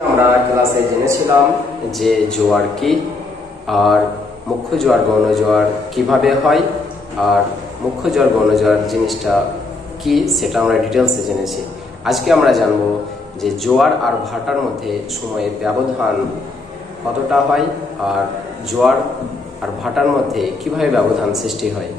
আমরা ক্লাসে জেনেছিলাম যে জোয়ার কি, আর মুখ্য জোয়ার গৌণ জোয়ার কিভাবে হয়, আর মুখ্য জোয়ার গৌণ জোয়ার জিনিসটা কি সেটা আমরা ডিটেলসে জেনেছি। আজকে আমরা জানব যে জোয়ার আর ভাটার মধ্যে সময়ের ব্যবধান কতটা হয়, আর জোয়ার আর ভাটার মধ্যে কিভাবে ব্যবধান সৃষ্টি হয়।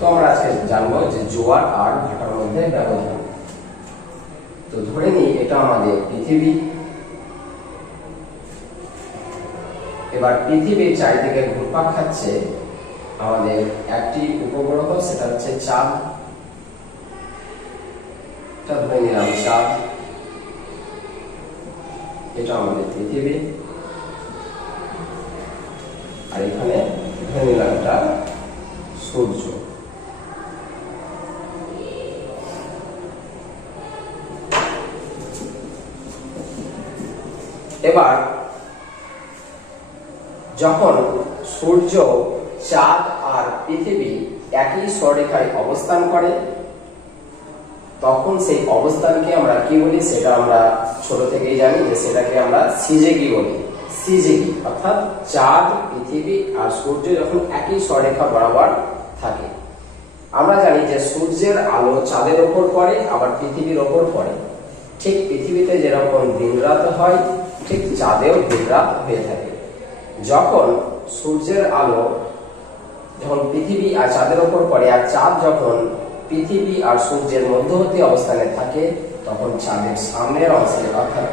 তো আমরা আজকে জানবো যে জোয়ার আর ভাটার মধ্যে ব্যবধান। তো ধরে নিই এটা আমাদের পৃথিবী। এবার পৃথিবীর চারিদিকে ঘুরপাক খাচ্ছে আমাদের একটি উপগ্রহ, সেটা হচ্ছে চাঁদ। এটা ধরে নিলাম চাঁদ, এটা আমাদের পৃথিবী, আর এখানে ধরে নিলাম এটা সূর্য। এবার যখন সূর্য, চাঁদ আর পৃথিবী একই সরেখায় অবস্থান করে, তখন সেই অবস্থানকে আমরা কি বলি সেটা আমরা ছোট থেকেই জানি যে সেটাকে আমরা সিজেকি বলি। সিজেকি অর্থাৎ চাঁদ, পৃথিবী আর সূর্য যখন একই সরেখা বরাবর থাকে। আমরা জানি যে সূর্যের আলো চাঁদের ওপর পড়ে, আবার পৃথিবীর ওপর পড়ে। ঠিক পৃথিবীতে যেরকম দিন রাত হয়, ঠিক চাঁদেও দিন রাত হয়ে থাকে। যখন সূর্যের আলো যখন পৃথিবী আর চাঁদের ওপর পড়ে, আর চাঁদ যখন পৃথিবী আর সূর্যের মধ্যবর্তী অবস্থানে থাকে, তখন চাঁদের সামনের অংশে অর্থাৎ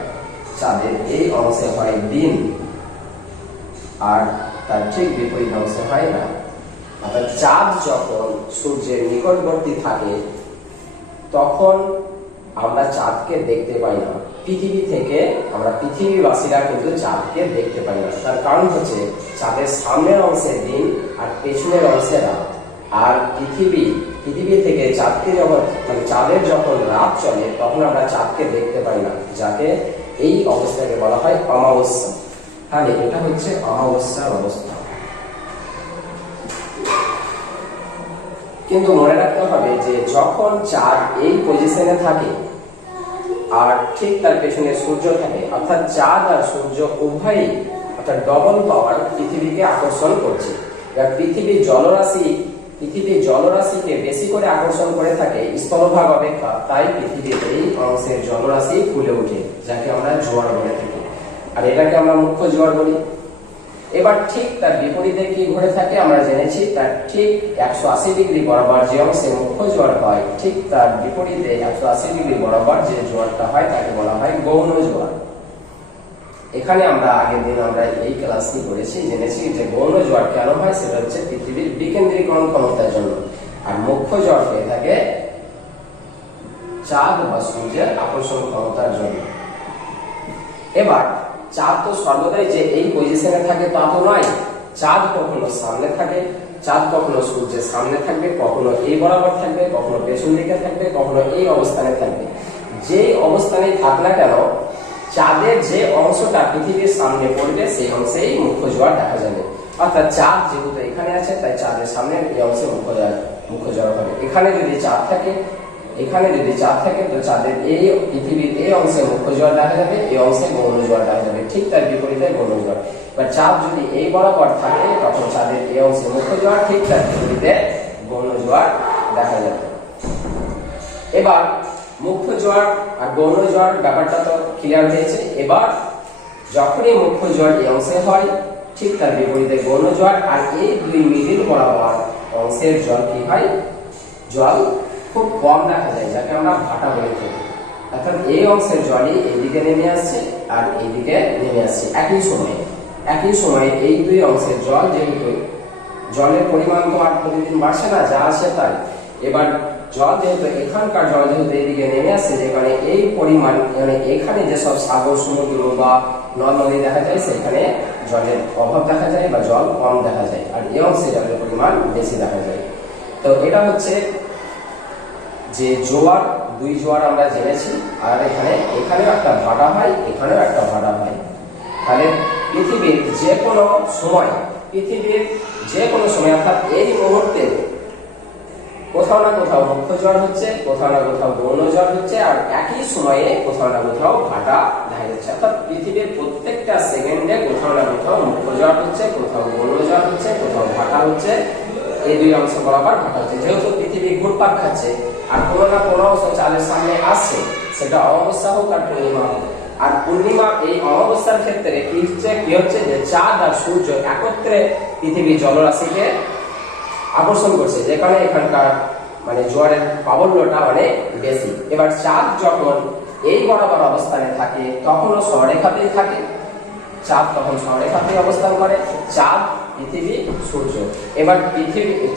চাঁদের এই অংশে হয় দিন, আর তার ঠিক বিপরীত অংশে হয় না। অর্থাৎ চাঁদ যখন সূর্যের নিকটবর্তী থাকে তখন আমরা চাঁদকে দেখতে পাই না। পৃথিবী থেকে আমরা পৃথিবীবাসীরা কিন্তু চাঁদকে দেখতে পাই না। তার কারণ হচ্ছে চাঁদের সামনের অংশে দিন আর পেছনের অংশে রাত। আর পৃথিবী থেকে চাঁদকে যখন চাঁদের যখন রাত চলে তখন আমরা চাঁদকে দেখতে পাই না, যাকে এই অবস্থাকে বলা হয় অমাবস্যা। তাহলে এটা হচ্ছে অমাবস্যার অবস্থা। কিন্তু মনে রাখতে হবে যে যখন চাঁদ এই পজিশনে থাকে আর ঠিক তার পেছনে সূর্য থাকে, অর্থাৎ চাঁদ আর সূর্য উভয়ই অর্থাৎ ডবল পাওয়ার পৃথিবীকে আকর্ষণ করছে। এবার পৃথিবীর জলরাশিকে বেশি করে আকর্ষণ করে থাকে স্থলভাগ অপেক্ষা, তাই পৃথিবীর এই অংশের জলরাশি ফুলে ওঠে, যাকে আমরা জোয়ার বলে থাকি, আর এটাকে আমরা মুখ্য জোয়ার বলি। এবার ঠিক তার বিপরীতে কি ঘটে থাকে আমরা জেনেছি, তার ঠিক 180 ডিগ্রি বরাবর যে অংশে মুখ্য জোয়ার হয়, ঠিক তার বিপরীতে 180 ডিগ্রি বরাবর যে জোয়ারটা হয় তাকে বলা হয় গৌণ জোয়ার। এখানে আমরা আগের দিন আমরা এই ক্লাসটি করেছি, জেনেছি যে গৌণ জোয়ার কেন হয়, সেটা হচ্ছে পৃথিবীর বিকেন্দ্রীকরণ ক্ষমতার জন্য, আর মুখ্য জোয়ার হয়ে থাকে চাঁদ বা সূর্যের আকর্ষণ ক্ষমতার জন্য। এবার চাঁদ তো সর্বদাই যে এই পজিশনে থাকে তা তো নয়। চাঁদ কখনো সামনে থাকে, চাঁদ কখনো সূর্যের সামনে থাকবে, কখনো এই বরাবর থাকবে, কখনো পেছন দিকে থাকবে, কখনো এই অবস্থানে থাকবে। যে অবস্থানে থাক না কেন, চাঁদের যে অংশটা পৃথিবীর সামনে পড়বে সেই অংশেই মুখ্য জোয়ার দেখা যাবে। অর্থাৎ চাঁদ যেহেতু এখানে আছে, তাই চাঁদের সামনে এই অংশে মুখ্য জোয়ার হবে। এখানে যদি চাঁদ থাকে তো চাঁদের এই পৃথিবীর এই অংশে মুখ্য জোয়ার দেখা যাবে, এই অংশে গৌণ জোয়ার দেখা যাবে, ঠিক তার বিপরীতে গৌণ জোয়ার। এবার চাঁদ যদি এই বরাবর থাকে তখন চাঁদের এই অংশে মুখ্য জোয়ার, ঠিক তার বিপরীতে গৌণ জোয়ার দেখা যাবে। এবার মুখ্য জোয়ার আর গৌণ জোয়ার ব্যাপারটা তো ক্লিয়ার হয়েছে। এবার যখনই মুখ্য জোয়ার এই অংশে হয়, ঠিক তার বিপরীতে গৌণ জোয়ার, আর এই দুই মিডিল বরাবর অংশের জল কি হয়, জল খুব কম দেখা যায়, যাকে আমরা ভাটা বলে থাকি। অর্থাৎ এই অংশের জলই এইদিকে নেমে আসছে আর এইদিকে নেমে আসছে একই সময়ে এই দুই অংশের জল, যেহেতু জলের পরিমাণ তো আর প্রতিদিন বাড়ছে না, যা আসে তাই। এবার জল যেহেতু এখানকার জল যেহেতু এইদিকে নেমে আসছে, যেখানে এই পরিমাণ মানে এখানে যেসব সাগর, সমুদ্র বা নদ নদী দেখা যায় সেখানে জলের অভাব দেখা যায় বা জল কম দেখা যায়, আর এই অংশে জলের পরিমাণ বেশি দেখা যায়। তো এটা হচ্ছে যে জোয়ার দুই জোয়ার আমরা জেনেছি, আর এখানেও একটা ভাটা হয়, এখানেও একটা ভাটা হয়। তাহলে পৃথিবীর যে কোনো সময় অর্থাৎ এই মুহূর্তে কোথাও না কোথাও মুখ্য জ্বর হচ্ছে, কোথাও না কোথাও গৌণ জ্বর হচ্ছে, আর একই সময়ে কোথাও না কোথাও ভাটা দেখা যাচ্ছে। অর্থাৎ পৃথিবীর প্রত্যেকটা সেকেন্ডে কোথাও না কোথাও মুখ্য জ্বর হচ্ছে, কোথাও গৌণ জ্বর হচ্ছে, কোথাও ভাটা হচ্ছে। এই দুই অংশ বরাবর ভাটা হচ্ছে। যেহেতু পৃথিবী ঘুরপাক খাচ্ছে আর কোনো না কোনো অংশ চাঁদের সামনে আসছে, সেটা অমাবস্যা হোক আর পূর্ণিমা হোক। আর পূর্ণিমা এই অমাবস্যার ক্ষেত্রে কি হচ্ছে যে চাঁদ আর সূর্য একত্রে পৃথিবীর জলরাশিকে আকর্ষণ করছে, যে কারণে এখানকার মানে জোয়ারের প্রাবল্যটা অনেক বেশি। এবার চাঁদ যখন এই বরাবর অবস্থানে থাকে তখনও সরেখাতেই থাকে, চাঁদ তখন সরেখাতেই অবস্থান করে, চাঁদ, পৃথিবী, সূর্য। এবার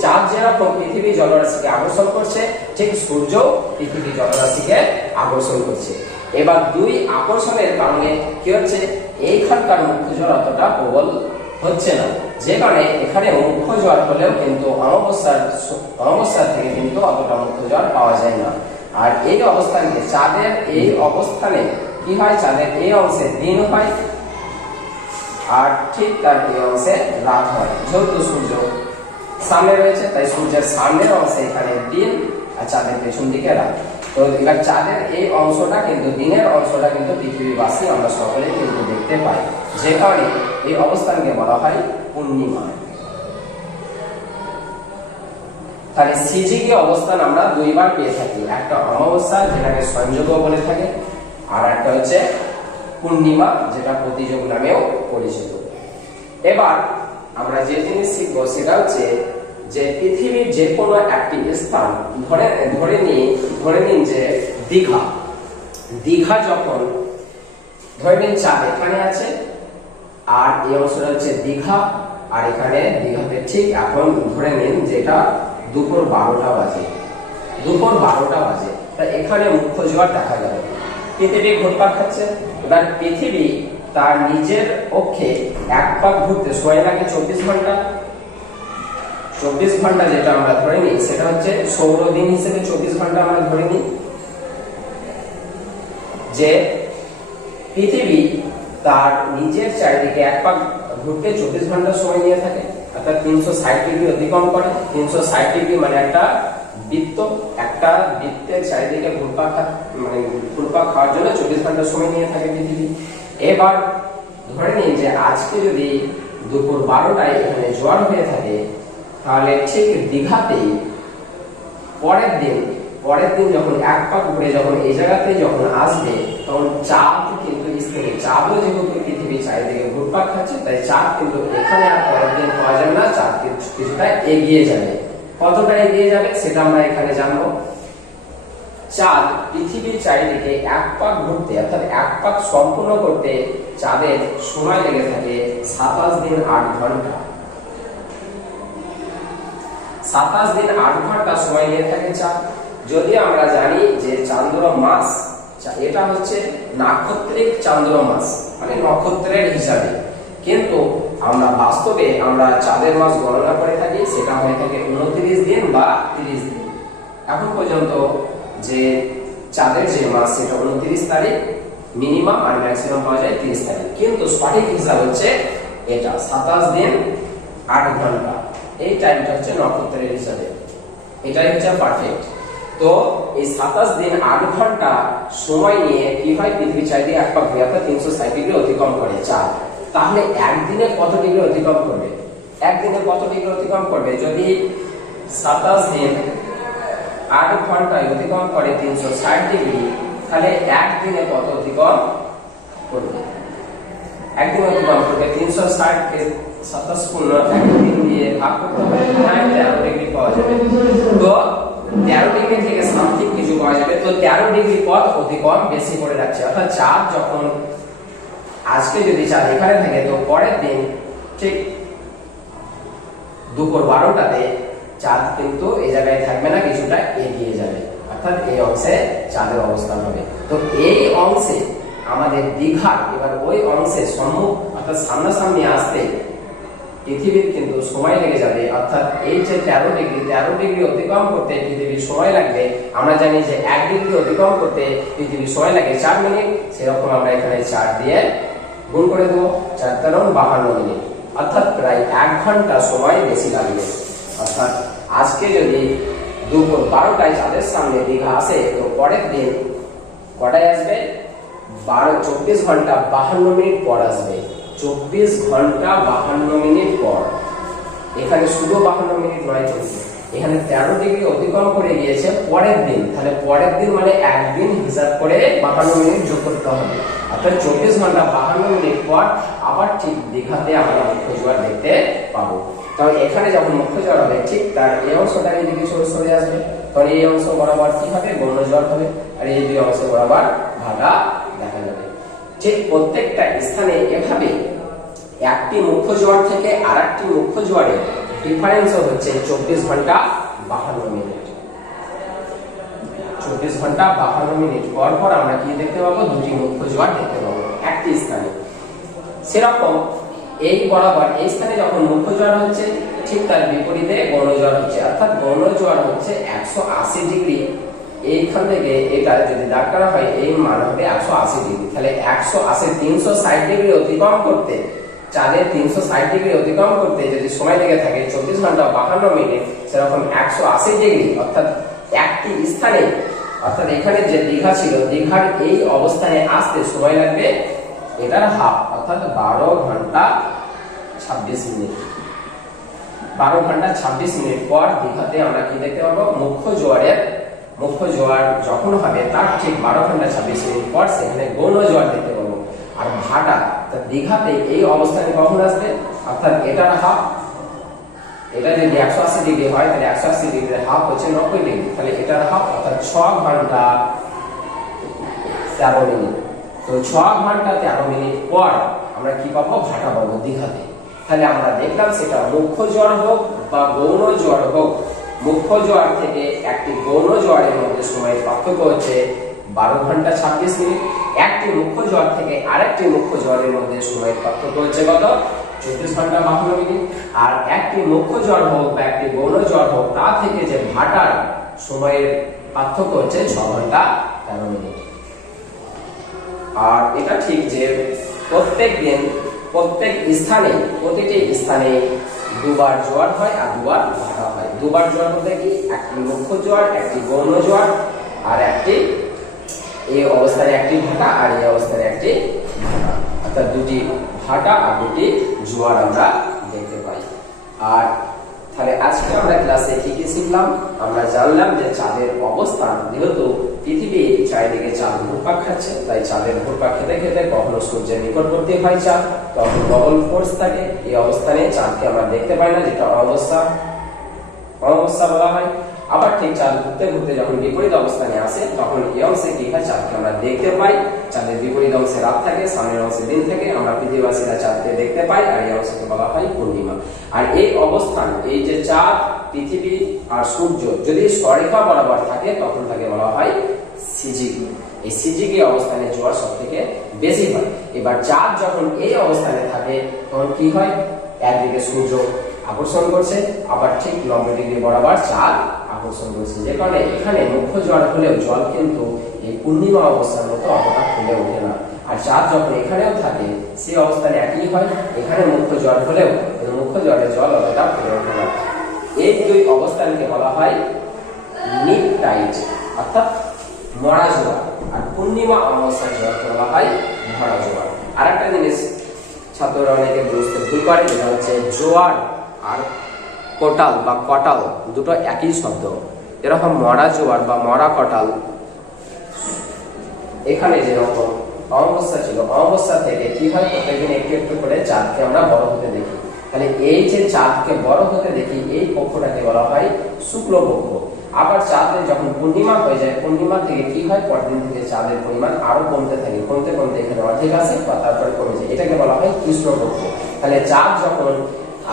চাঁদ যেরকম পৃথিবী জলরাশিকে আকর্ষণ করছে, ঠিক সূর্য পৃথিবী জলরাশিকে আকর্ষণ করছে। এবার দুই আকর্ষণের কারণে কি হচ্ছে, এইখানকার মুখ্য জ্বর অতটা প্রবল হচ্ছে না, যে কারণে এখানে মুখ্য জ্বর হলেও কিন্তু অমাবস্যার থেকে কিন্তু অতটা মুখ্য জ্বর পাওয়া যায় না। আর এই অবস্থানকে চাঁদের এই অবস্থানে কি হয়, চাঁদের এই অংশে দিন হয় আর ঠিক তার এই অংশে রাত হয়। যেহেতু সূর্য সামনে রয়েছে, তাই সূর্যের সামনের অংশে এখানে দিন আর চাঁদের পেছন দিকে রাত। তো এবার চাঁদের এই অংশটা কিন্তু, দিনের অংশটা কিন্তু পৃথিবীবাসী আমরা সকলে কিন্তু দেখতে পাই, যে কারণে এই অবস্থানকে বলা হয় পূর্ণিমা। তাহলে সিজিকে অবস্থান আমরা দুইবার পেয়ে থাকি, একটা অমাবস্যা যেটাকে সংযোগ বলে থাকে, আর একটা হচ্ছে পূর্ণিমা যেটা প্রতিযোগ নামেও পরিচিত। এবার আমরা যে জিনিস শিখবো সেটা হচ্ছে যে পৃথিবীর যে কোনো একটি স্থান, ধরে নিন যে দীঘা যখন ধরে নিন চাঁদ এখানে আছে আর এই অংশটা হচ্ছে দীঘা, আর এখানে দীঘাতে ঠিক এখন ধরে নিন যেটা দুপুর 12টা বাজে, তাই এখানে মুখ্য জ্বর দেখা যাবে। পৃথিবী ঘুরপাক খাচ্ছে। এবার পৃথিবী তার নিজের পক্ষে এক পাক ঘুরতে সময় লাগে 24 ঘন্টা। 24 ঘন্টা যেটা আমরা ধরে নিই সেটা হচ্ছে সৌরদিন হিসেবে 24 ঘন্টা আমরা ধরে নিই, যে পৃথিবী তার নিজের চারিদিকে এক পাক ঘুরতে 24 ঘন্টা সময় নিয়ে থাকে, অর্থাৎ 360 ডিগ্রি অতিক্রম করে। 360 ডিগ্রি মানে একটা বৃত্তের চারিদিকে ঘুরপাক খাওয়ার জন্য 24 ঘন্টা সময় নিয়ে থাকে পৃথিবী। এবার ধরে নিন যে আজকে যদি দুপুর 12টায় এখানে জোয়ার হয়ে থাকে, তাহলে ঠিক দীঘাতেই পরের দিন যখন এক পাক ঘুরে যখন এই জায়গাতে যখন আসবে, তখন চাঁদ কিন্তু চাঁদও যেহেতু পৃথিবী চারিদিকে ঘুরপাক খাচ্ছে, তাই চাঁদ কিন্তু এখানে আর পরের দিন পাওয়া যাবে না, চাঁদ কিছুটা এগিয়ে যাবে। কতটা এগিয়ে যাবে সেটা আমরা এখানে জানবো। চাঁদ পৃথিবীর চারিদিকে এক পাক ঘুরতে, অর্থাৎ এক পাক সম্পূর্ণ করতে চাঁদের সময় লেগে থাকে 27 দিন 8 ঘন্টা। 27 দিন 8 ঘন্টা সময় নিয়ে থাকে চাঁদ। যদি আমরা জানি যে চান্দ্র মাস, এটা হচ্ছে নাক্ষত্রিক চান্দ্র মাস, মানে নক্ষত্রের হিসাবে, কিন্তু আমরা বাস্তবে আমরা চাঁদের মাস গণনা করে থাকি, সেটা হয়ে থাকে 29 দিন বা 30 দিন। এখন পর্যন্ত যে চাঁদের যে মাস সেটা 29 তারিখ, মিনিমাম আর ম্যাক্সিমাম পাওয়া যায় 30 তারিখ, কিন্তু সঠিক হিসাব হচ্ছে এটা 27 দিন 8 ঘন্টা। এই টাইমটা হচ্ছে নক্ষত্রের হিসাবে, এটাই হচ্ছে পারফেক্ট। তো এই 27 দিন 8 ঘন্টা সময় নিয়ে কি হয়, পৃথিবী চারিদিকে এক পাক ঘুরে 360 ডিগ্রি অতিক্রম করে চাঁদ। তাহলে একদিনে কত ডিগ্রি অতিক্রম করবে? যদি 27 দিন 8 ঘন্টায় অতিক্রম করে 360 ডিগ্রি, তাহলে একদিনে কত অতিক্রম করবে? একদিনে অতিক্রম করবে 360 কে 27 পূর্ণ একদিন দিয়ে ভাগ করতে হবে, 13 ডিগ্রি পাওয়া যাবে। তো 13 ডিগ্রি থেকে সামথিং কিছু পাওয়া যাবে। তো 13 ডিগ্রি পথ অতিক্রম বেশি করে রাখছে, অর্থাৎ চাঁদ যখন আজকে যদি চাঁদ এখানে থাকে, তো পরের দিন ঠিক দুপুর 12টাতে চাঁদ কিন্তু এই জায়গায় থাকবে না, কিছুটা এগিয়ে যাবে, অর্থাৎ এই অংশে চাঁদের অবস্থান হবে। তো এই অংশে আমাদের দীঘা, এবার ওই অংশে সম্মুখ অর্থাৎ সামনাসামনি আসতে পৃথিবীর কিন্তু সময় লেগে যাবে, অর্থাৎ এই যে 13 ডিগ্রি অতিক্রম করতে পৃথিবীর সময় লাগবে, আমরা জানি যে 1 ডিগ্রি অতিক্রম করতে পৃথিবীর সময় লাগে 4 মিনিট, সেরকম আমরা এখানে 4 দিয়ে গুণ করে দেবো, 4 × 52 মিনিট, অর্থাৎ প্রায় 1 ঘন্টা সময় বেশি লাগবে। অর্থাৎ আজকে যদি দুপুর 12টায় চাঁদের সামনে দীঘা আসে, তো পরের দিন কটায় আসবে? 24 ঘন্টা 52 মিনিট পর আসবে। 24 ঘন্টা 52 মিনিট পর। এখানে শুধু 52 মিনিট নয়, কিন্তু এখানে 13 ডিগ্রি অতিক্রম করে গিয়েছে পরের দিন, তাহলে পরের দিন মানে একদিন হিসাব করে 52 মিনিট যোগ করতে হবে, অর্থাৎ 24 ঘন্টা 52 মিনিট পর আবার ঠিক দীঘাতে আমরা মুখ্য জোয়ার দেখতে পাবো। তবে এখানে যখন মুখ্য জোয়ার হবে, ঠিক তার এই অংশটা এদিকে সরে আসবে, তখন এই অংশ বরাবর কি হবে? গৌণ জোয়ার হবে, আর এই দুই অংশ বরাবর ভাটা দেখা যাবে। ঠিক প্রত্যেকটা স্থানে এভাবে একটি মুখ্য জোয়ার থেকে আরেকটি মুখ্য জোয়ারের ডিফারেন্স হচ্ছে 24 ঘন্টা 52 মিনিট। 24 ঘন্টা 52 মিনিট পর পর আমরা কি দেখতে পাবো? দুটি মুখ্য জোয়ার দেখতে পাবো একটি স্থানে। সেরকম এই বরাবর এই স্থানে যখন মুখ্য জোয়ার হচ্ছে, ঠিক তার বিপরীতে গৌণ জোয়ার হচ্ছে, অর্থাৎ গৌণ জোয়ার হচ্ছে 180 ডিগ্রি। এইখান থেকে এটা যদি দাগ করা হয়, এই মান হবে 180 ডিগ্রি। তাহলে 180 360 ডিগ্রি অতিক্রম করতে, চাঁদের 360 ডিগ্রি অতিক্রম করতে যদি সময় লেগে থাকে 24 ঘন্টা 52 মিনিট, সেরকম 180 ডিগ্রি অর্থাৎ একটি স্থানে, অর্থাৎ এখানে যে দীঘা ছিল, দীঘার এই অবস্থানে আসতে সময় লাগবে এটার হাফ, অর্থাৎ 12 ঘন্টা 26 মিনিট। 12 ঘন্টা 26 মিনিট পর দীঘাতে আমরা কি দেখতে পাবো? মুখ্য জোয়ার যখন হবে তার ঠিক 12 ঘন্টা 26 মিনিট পর সেখানে গৌণ জোয়ার দেখতে পাবো। আর ভাটা দীঘাতে এই অবস্থানে কখন আসবে? অর্থাৎ এটার হাফ, এটা যদি 180 ডিগ্রি হয়, তাহলে 180 ডিগ্রির হাফ হচ্ছে 90 ডিগ্রি, তাহলে এটার হাফ অর্থাৎ 6 ঘন্টা 13 মিনিট। তো 6 ঘন্টা 13 মিনিট পর আমরা কি পাবো? ভাটা পাবো দীঘাতে। তাহলে আমরা দেখলাম সেটা মুখ্য জোয়ার হোক বা গৌণ জোয়ার হোক, মুখ্য জোয়ার থেকে একটি গৌণ জোয়ারের মধ্যে সময়ের পার্থক্য হচ্ছে 12 ঘন্টা 26 মিনিট। একটি মুখ্য জোয়ার থেকে আরেকটি মুখ্য জোয়ারের মধ্যে সময়ের পার্থক্য হচ্ছে কত? 24 ঘন্টা 52 মিনিট। আর একটি মুখ্য জোয়ার হোক বা একটি গৌণ জোয়ার হোক, তা থেকে যে ভাটার সময়ের পার্থক্য হচ্ছে 6 ঘন্টা 13 মিনিট। আর এটা ঠিক যে প্রত্যেক দিন প্রত্যেক স্থানে, প্রতিটি স্থানে দুবার জোয়ার হয় আর দুবার ভাটা হয়। দুবার জোয়ার বলতে কি? একটি মুখ্য জোয়ার, একটি গৌণ জোয়ার, আর একটি এই অবস্থানে একটি ভাটা আর এই অবস্থানে একটি ভাটা, অর্থাৎ দুটি ভাটা আর দুটি জোয়ার আমরা দেখতে পাই। আর তাহলে আজকে আমরা ক্লাসে কি কি শিখলাম? আমরা জানলাম যে চাঁদের অবস্থান, যেহেতু পৃথিবীর চারিদিকে চাঁদ ঘুরপাক খাচ্ছে, তাই চাঁদের ঘুরপাক খেতে খেতে কখনো সূর্যের নিকটবর্তী হয় চাঁদ, তখন ডবল ফোর্স থাকে, এই অবস্থানে চাঁদকে আমরা দেখতে পাই না, যেটা অমাবস্যা বলা হয়। আবার ঠিক চাঁদ ঘুরতে ঘুরতে যখন বিপরীত অবস্থানে আসে, তখন এই অংশে কি হয়? চাঁদকে আমরা দেখতে পাই। চাঁদের বিপরীত অংশে রাত থাকে, সামনের অংশে দিন থাকে, আমরা পৃথিবীবাসীরা চাঁদকে দেখতে পাই, আর এই অংশকে বলা হয় পূর্ণিমা। আর এই অবস্থান, এই যে চাঁদ, পৃথিবী আর সূর্য যদি সরেখা বরাবর থাকে, তখন তাকে বলা হয় সিজিকি। এই সিজিকি অবস্থানে জোয়ার সব থেকে বেশি হয়। এবার চাঁদ যখন এই অবস্থানে থাকে, তখন কি হয়? একদিকে সূর্য আকর্ষণ করছে, আবার ঠিক 90 ডিগ্রি বরাবর চাঁদ আকর্ষণ করছে, যে কারণে এখানে মুখ্য জোয়ার হলেও জল কিন্তু এই পূর্ণিমা অবস্থার মতো অতটা ফুলে ওঠে না। আর চাঁদ যখন এখানেও থাকে, সেই অবস্থানে একই হয়, এখানে মুখ্য জোয়ার হলেও মুখ্য জোয়ারের জল অতটা ফুলে ওঠে না। এই দুই অবস্থানকে বলা হয় নিপ টাইড, অর্থাৎ মরা জোয়ার, আর পূর্ণিমা অমাবস্যার জোয়ারকে বলা হয় ভরা জোয়ার। আর একটা জিনিস ছাত্ররা অনেকে বুঝতে ভুল করে, যেটা হচ্ছে জোয়ার আর কোটাল বা কটাল দুটো একই শব্দ। এরকম মরা জোয়ার বা মরা কটাল, এখানে যেরকম অমাবস্যা ছিল, অমাবস্যা থেকে কি হয়? প্রত্যেকদিন একটু একটু করে চাঁদকে আমরা বড় হতে দেখি। তাহলে এই যে চাঁদকে বড় হতে দেখি, এই পক্ষটাকে বলা হয় শুক্লপক্ষ। আবার চাঁদের যখন পূর্ণিমা হয়ে যায়, পূর্ণিমা থেকে কি হয়? পরদিন থেকে চাঁদের পরিমাণ আরো কমতে থাকে, কমতে কমতে এখানে অর্ধেক আসে, তারপরে কমে যায়, এটাকে বলা হয় কৃষ্ণপক্ষ। তাহলে চাঁদ যখন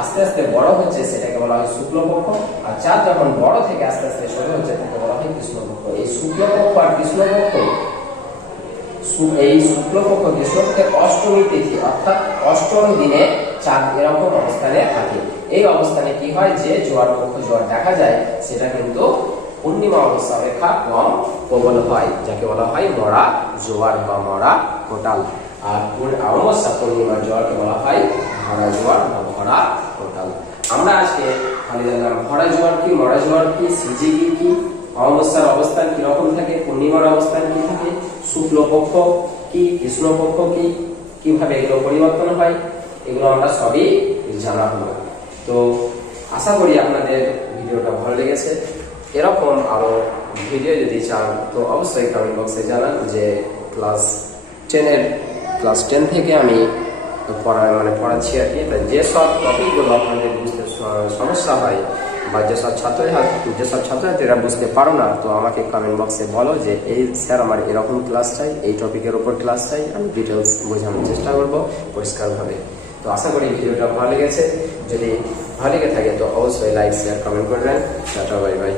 আস্তে আস্তে বড় হচ্ছে, সেটাকে বলা হয় শুক্লপক্ষ, আর চাঁদ যখন বড় থেকে আস্তে আস্তে সরে হচ্ছে, তাকে বলা হয় কৃষ্ণপক্ষ। এই শুক্লপক্ষ আর কৃষ্ণপক্ষ এই শুক্লপক্ষ কৃষ্ণপক্ষের অষ্টমী তিথি অর্থাৎ অষ্টম দিনে চাঁদ এরকম অবস্থানে থাকে। এই অবস্থানে কি হয়, যে জোয়ার পক্ষ জোয়ার দেখা যায় সেটা কিন্তু পূর্ণিমা অবস্থা অপেক্ষা কম প্রবল হয়, যাকে বলা হয় মরা জোয়ার বা মরা কোটাল। আর অমাবস্যা পূর্ণিমার জোয়ারকে বলা হয় ভরা জোয়ার বা ভরা কোটাল। আমরা আজকে খালি জানলাম ভরা জোয়ার কি, মরা জোয়ার কি, সিজিগি কি, অমাবস্যার অবস্থান কিরকম থাকে, পূর্ণিমার অবস্থান কি থাকে, শুক্লপক্ষ কি, কৃষ্ণপক্ষ কি, কিভাবে এগুলো পরিবর্তন হয়, এগুলো আমরা সবই জানা হলো। তো আশা করি আপনাদের ভিডিওটা ভালো লেগেছে। এরকম আরো ভিডিও যদি চান তো অবশ্যই কমেন্ট বক্সে জানান। যে ক্লাস 10 থেকে আমি পড়াচ্ছি আর কি। যেসব টপিকগুলো আপনাদের বুঝতে সমস্যা হয় বা যেসব ছাত্রছাত্রীরা বুঝতে পারো না, তো আমাকে কমেন্ট বক্সে বলো যে এই স্যার আমার এরকম ক্লাস চাই, এই টপিকের উপর ক্লাস চাই, আমি ডিটেলস বোঝানোর চেষ্টা করবো পরিষ্কারভাবে। তো আশা করি ভিডিওটা ভালো লেগেছে। যদি ভালো লেগে থাকে তো অবশ্যই লাইক শেয়ার কমেন্ট করবেন। Tata bye bye.